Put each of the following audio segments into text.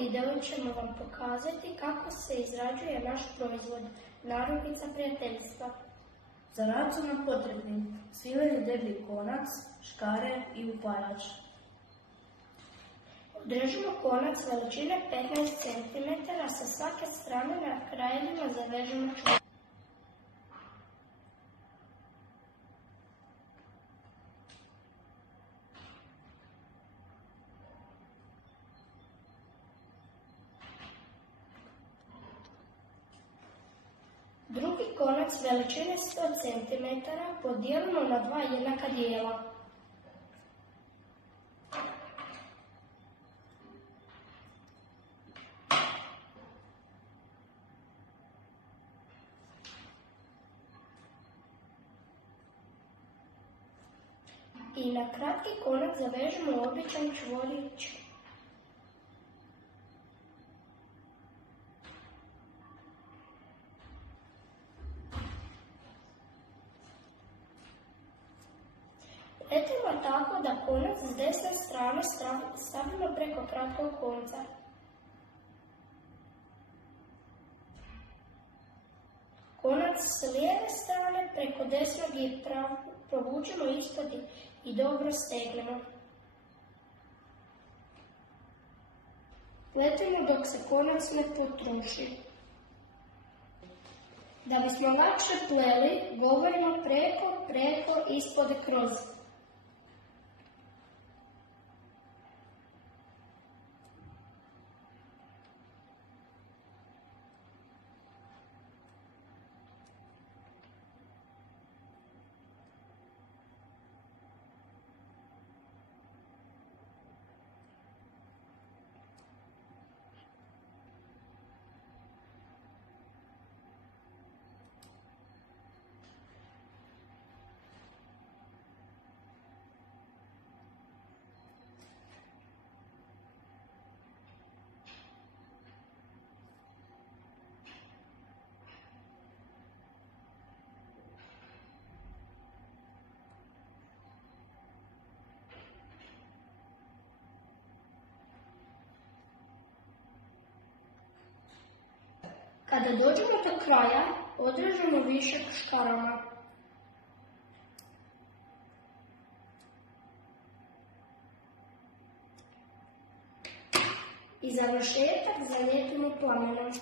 videu ćemo vam pokazati kako se izrađuje naš proizvod, narukvica prijateljstva. Za rad su nam potrebni svileni deblji konac, škare i upajač. Odrežimo konac veličine 15 cm, sa svake strane na krajevima zavežemo čvor. Drugi konac veličine 100 cm podijelimo na dva jednaka dijela. I na kratki konac zavežemo običan čvorić. Pletemo tako da konac s desne strane stavimo preko kratkog konca. Konac s lijeve strane preko desnog i provučemo ispod i dobro stegnemo. Pletemo dok se konac ne potroši. Da bismo lakše pleli, govorimo preko, ispod i kroz. Kada dođemo do kraja, odrežemo višak škarama. I završetak zalijepimo plamenom.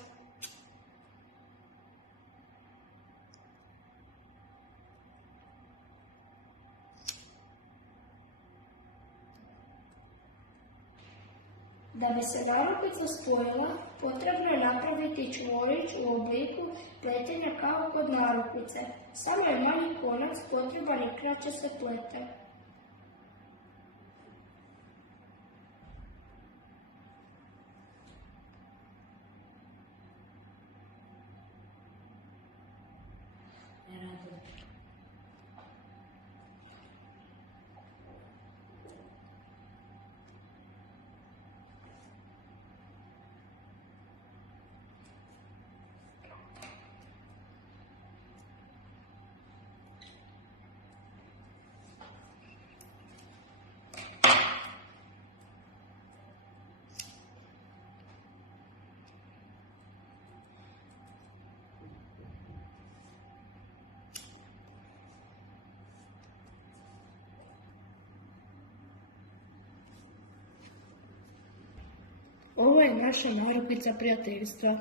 Da bi se narukvica spojila, potrebno je napraviti čvorić u obliku pletenja kao kod narukvice. Samo je manji konac potreban i kraće se plete. Ovo je naša narukvica prijateljstva.